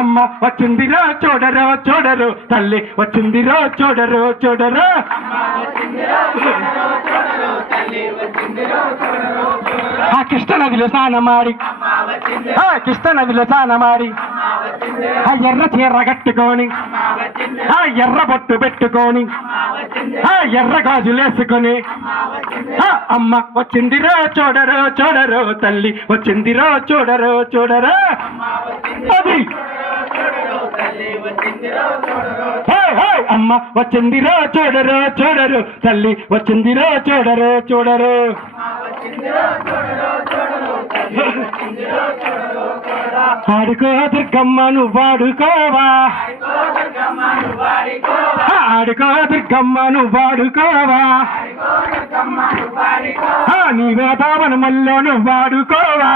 అమ్మ వచ్చిందిరో చూడరు చూడరు తల్లి వచ్చిందిరో చూడరు చూడరు ఆ కృష్ణ నదిలో స్నానమాడి కృష్ణ నదిలో స్నానమాడి ఆ ఎర్ర చీర కట్టుకొని ఆ ఎర్ర బొట్టు పెట్టుకొని ఆ ఎర్ర గాజులేసుకొని అమ్మ వచ్చిందిరో చూడరు చూడరు తల్లి వచ్చిందిరో చూడరు చూడరు అది అమ్మ వచ్చిందిరో చూడరు చూడరు తల్లి వచ్చిందిరో చూడరు చూడరు ఆడుకో దుర్గమ్మను వాడుకోవా ఆడుకో దుర్గమ్మను వాడుకోవా నీ వేదావనముల్లోను వాడుకోవా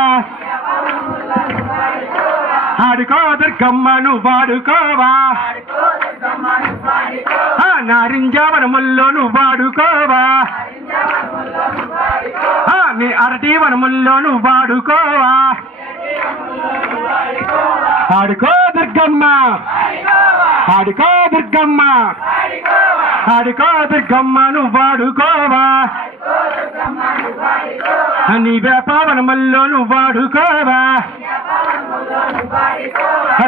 ఆడుకో దుర్గమ్మను వాడుకోవా నారింజవనముల్లోను వాడుకోవా నీ అరటి వనముల్లోను వాడుకోవా ఆడుకో దుర్గమ్మ ఆడుకో దుర్గమ్మ ఆడుకో దుర్గమ్మను వాడుకోవా నీ వ్యాపావనముల్లోను వాడుకోవా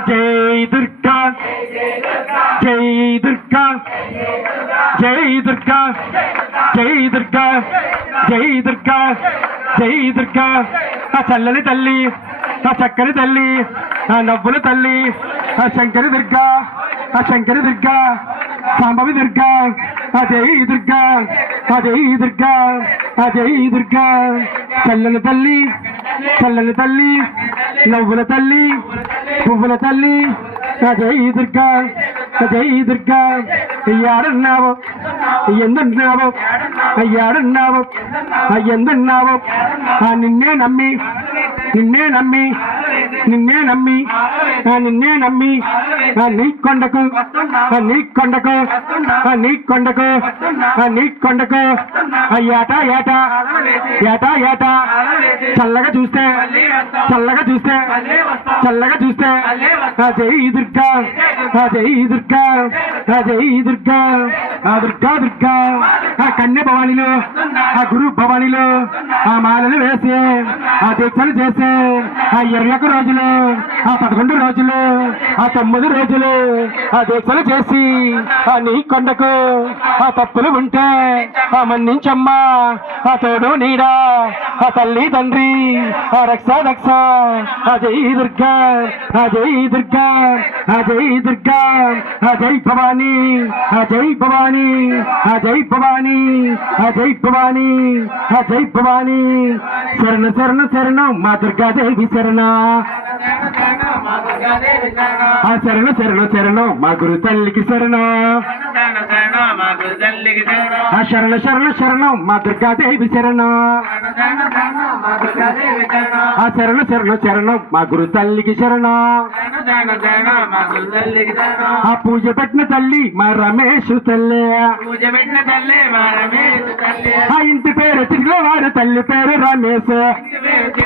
జై దుర్గా జై దుర్గా జై దుర్గా జై దుర్గా జై దుర్గా జై దుర్గా ఆ చల్లని తల్లి ఆ చక్కని తల్లి ఆ నవ్వుల తల్లి ఆ శంకరి దుర్గా ఆ శంకరి దుర్గా సాంబవి దుర్గా ఆ జై దుర్గా ఆ జై దుర్గా ఆ జై దుర్గా చల్లని తల్లి చల్లని తల్లి నవ్వుల తల్లి పువ్వుల తల్లి ఆ జై దుర్గా ఆ జై దుర్గా అయ్యాడున్నావు ఎందున్నావు అయ్యాడున్నావు ఎందున్నావు నిన్నే నమ్మి నిన్నే నమ్మి నిన్నే నమ్మి నిన్నే నమ్మి నీ కొండకు నీ కొండకు నీ కొండకు నీ కొండకు ఏటా ఏటా ఏటా ఏటా చల్లగా చూస్తే చల్లగా చూస్తే చల్లగా చూస్తే జై దుర్గా జై దుర్గా జై దుర్గా దుర్గా దుర్గా కన్య భవానిలో ఆ గురు భవానిలో ఆ మాలలు వేసి ఆ దీక్షలు చేసి ఆ 21 రోజులు ఆ 11 రోజులు ఆ 9 రోజులు ఆ దీక్షలు చేసి ఆ నీ కొండకు ఆ తప్పులు ఉంటే ఆ మన్నించమ్మా ఆ తోడు నీడా ఆ తల్లి తండ్రి ఆ రక్ష రక్ష ఆ జై దుర్గా ఆ జై దుర్గా ఆ జై దుర్గా ఆ జై భవానీ ఆ జై భవానీ ఆ జై భవానీ ఆ జై భవానీ ఆ జై భవానీ శరణ శరణ శరణం మా దుర్గాదేవి శరణ ఆ శరణ శరణ శరణం మా గురు తల్లికి శరణ ఆ శరణ శరణ శరణం మా దుర్గాదేవి శరణ ఆ శరణ శరణ శరణం మా గురు తల్లికి శరణ ఆ పూజ పెట్టిన తల్లి మా రమేష్ తల్లి ఆ ఇంటి పేరు తిరిగిన వాడు తల్లి పేరు రమేష్